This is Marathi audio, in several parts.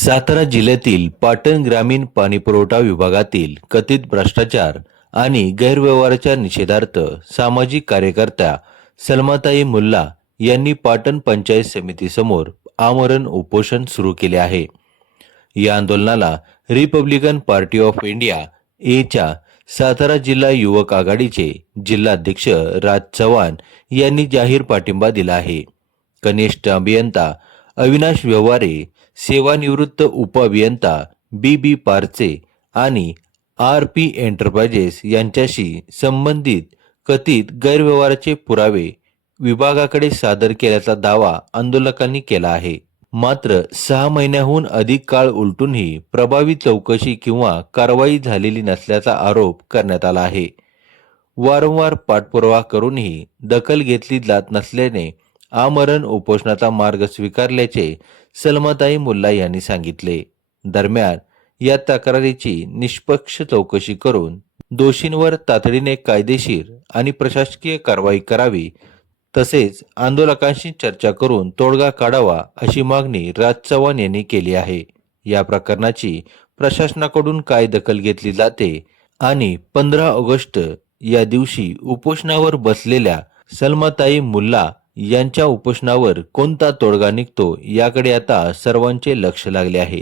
सातारा जिल्ह्यातील पाटण ग्रामीण पाणीपुरवठा विभागातील कथित भ्रष्टाचार आणि गैरव्यवहाराच्या निषेधार्थ सामाजिक कार्यकर्त्या सलमाताई मुल्ला यांनी पाटण पंचायत समितीसमोर आमरण उपोषण सुरू केले आहे. या आंदोलनाला रिपब्लिकन पार्टी ऑफ इंडिया एच्या सातारा जिल्हा युवक आघाडीचे जिल्हाध्यक्ष राज चव्हाण यांनी जाहीर पाठिंबा दिला आहे. कनिष्ठ अभियंता अविनाश व्यवहारे, सेवानिवृत्त उपअभियंता बी पारचे आणि आर.पी. एंटरप्राइजेस यांच्याशी संबंधित कथित गैरव्यवहाराचे पुरावे विभागाकडे सादर केल्याचा दावा आंदोलकांनी केला आहे. मात्र 6 महिन्याहून अधिक काळ उलटूनही प्रभावी चौकशी किंवा कारवाई झालेली नसल्याचा आरोप करण्यात आला आहे. वारंवार पाठपुरावा करूनही दखल घेतली जात नसल्याने आमरण उपोषणाचा मार्ग स्वीकारल्याचे सलमाताई मुल्ला यांनी सांगितले. दरम्यान या तक्रारीची निष्पक्ष चौकशी करून दोषींवर तातडीने कायदेशीर आणि प्रशासकीय कारवाई करावी, तसेच आंदोलकांशी चर्चा करून तोडगा काढावा अशी मागणी राज चव्हाण यांनी केली आहे. या प्रकरणाची प्रशासनाकडून काय दखल घेतली जाते आणि 15 ऑगस्ट या दिवशी उपोषणावर बसलेल्या सलमाताई मुल्ला यांच्या उपोषणावर कोणता तोडगा निघतो याकडे आता सर्वांचे लक्ष लागले आहे.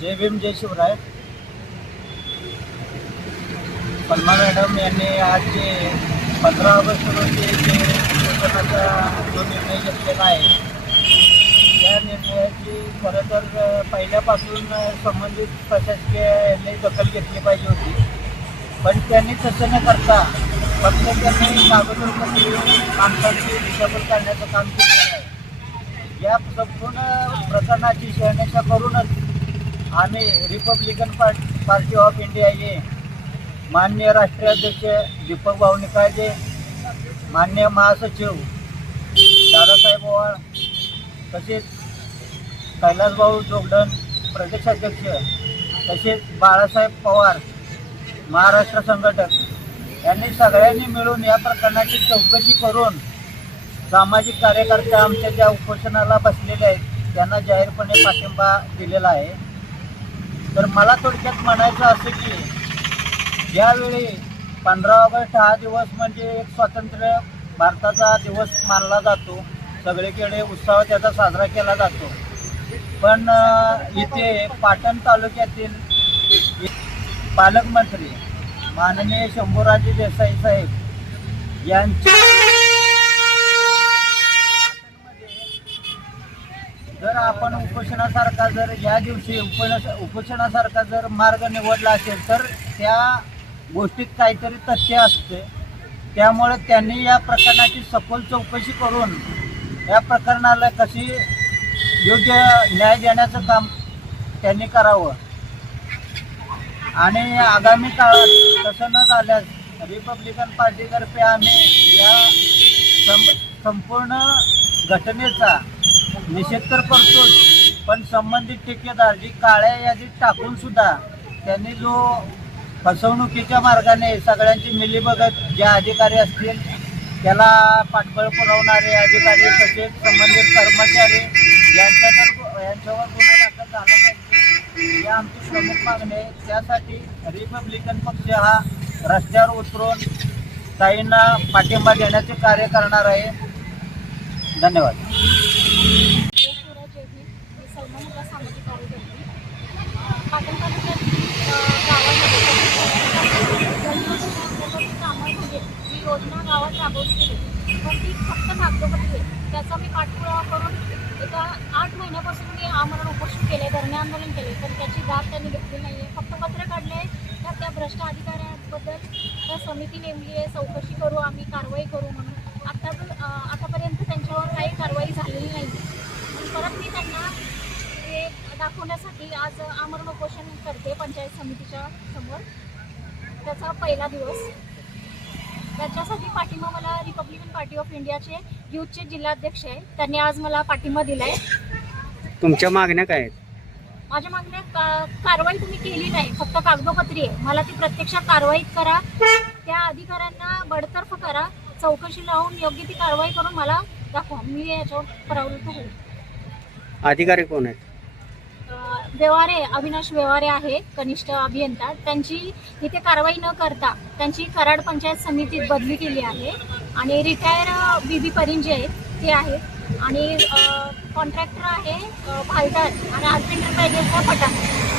जय भीम जय शिवराय. सलमा मॅडम यांनी आज जे 15 ऑगस्ट रोजी जे उपोषणाचा जो निर्णय घेतलेला आहे, त्या निर्णयाची खरं तर पहिल्यापासून संबंधित प्रशासकीय यांनी दखल घेतली पाहिजे होती. पण त्यांनी तसं न करता फक्त त्यांनी कागदपत्री माणसांची दिशाभूल करण्याचं काम केलेलं आहे. या संपूर्ण प्रकरणाची शहानिशा करूनच आम्ही रिपब्लिकन पार्टी ऑफ इंडिया हे माननीय राष्ट्रीय अध्यक्ष दीपक भाऊ निकाळजे, माननीय महासचिव दादासाहेब ओवाळ, तसेच कैलासभाऊ जोगदंड प्रदेशाध्यक्ष, तसेच बाळासाहेब पवार महाराष्ट्र संघटक यांनी सगळ्यांनी मिळून या प्रकरणाची चौकशी करून सामाजिक कार्यकर्ते आमच्या ज्या उपोषणाला बसलेले आहेत त्यांना जाहीरपणे पाठिंबा दिलेला आहे. तर मला थोडक्यात म्हणायचं असं की ज्यावेळी 15 ऑगस्ट हा दिवस म्हणजे एक स्वातंत्र्य भारताचा दिवस मानला जातो, सगळीकडे उत्साह त्याचा साजरा केला जातो, पण इथे पाटण तालुक्यातील पालकमंत्री माननीय शंभूराजे देसाई साहेब यांच्या जर आपण उपोषणासारखा जर या दिवशी उपोषणासारखा जर मार्ग निवडला असेल तर त्या गोष्टीत काहीतरी तथ्य असते. त्यामुळे त्यांनी या प्रकरणाची सखोल चौकशी करून या प्रकरणाला कशी योग्य न्याय देण्याचं काम त्यांनी करावं आणि आगामी काळात तसं न झाल्यास रिपब्लिकन पार्टीतर्फे आम्ही या संपूर्ण घटनेचा निषेध तर करतोच, पण संबंधित ठेकेदार जी काळ्या यादीत टाकून सुद्धा त्यांनी जो फसवणुकीच्या मार्गाने सगळ्यांची मिलीभगत जे अधिकारी असतील त्याला पाठबळ पुरवणारे अधिकारी तसेच संबंधित कर्मचारी यांच्यावर गुन्हा दाखल झाला पाहिजे, या आमची प्रमुख मागणी आहे. त्यासाठी रिपब्लिकन पक्ष हा रस्त्यावर उतरून ताईंना पाठिंबा देण्याचे कार्य करणार आहे. धन्यवाद. योजना गावात राबवली गेली, पण ती फक्त कागदोपत्री आहे. त्याचा मी पाठपुरावा करून एका 8 महिन्यापासून मी आमरण उपोषण केले, धरणे आंदोलन केले, पण त्याची जात त्यांनी घेतली नाही आहे. फक्त पत्र काढले तर त्या भ्रष्ट अधिकाऱ्यांबद्दल त्या समिती नेमली आहे, चौकशी करू, आम्ही कारवाई करू म्हणून. आतापर्यंत त्यांच्यावर काही कारवाई झालेली नाही. परत मी त्यांना हे दाखवण्यासाठी आज आमरण उपोषण करते पंचायत समितीच्या समोर. त्याचा पहिला दिवस. त्याच्यासाठी पाठिंबा मला रिपब्लिकन पार्टी ऑफ इंडियाचे युथचे जिल्हाध्यक्ष आहे, त्यांनी आज मला पाठिंबा दिलाय. तुमच्या मागण्या काय आहेत? माझ्या मागण्या कारवाई तुम्ही केली नाही, फक्त कागदोपत्री आहे. मला ती प्रत्यक्षात कारवाई करा, त्या अधिकाऱ्यांना बडतर्फ करा, चौकशी लावून योग्य ती कारवाई करून मला दाखवा. मी याच्यावर प्रवृत्त होईल. अधिकारी कोण आहेत? व्यवहारे अविनाश व्यवहारे आहे कनिष्ठ अभियंता. त्यांची इथे कारवाई न करता त्यांची कराड पंचायत समितीत बदली केली आहे आणि रिटायर बीबी परिंजे आहेत ते आहेत आणि कॉन्ट्रॅक्टर आहे भालदार आणि आर्ट एंटरप्राइजेसचा पठाण.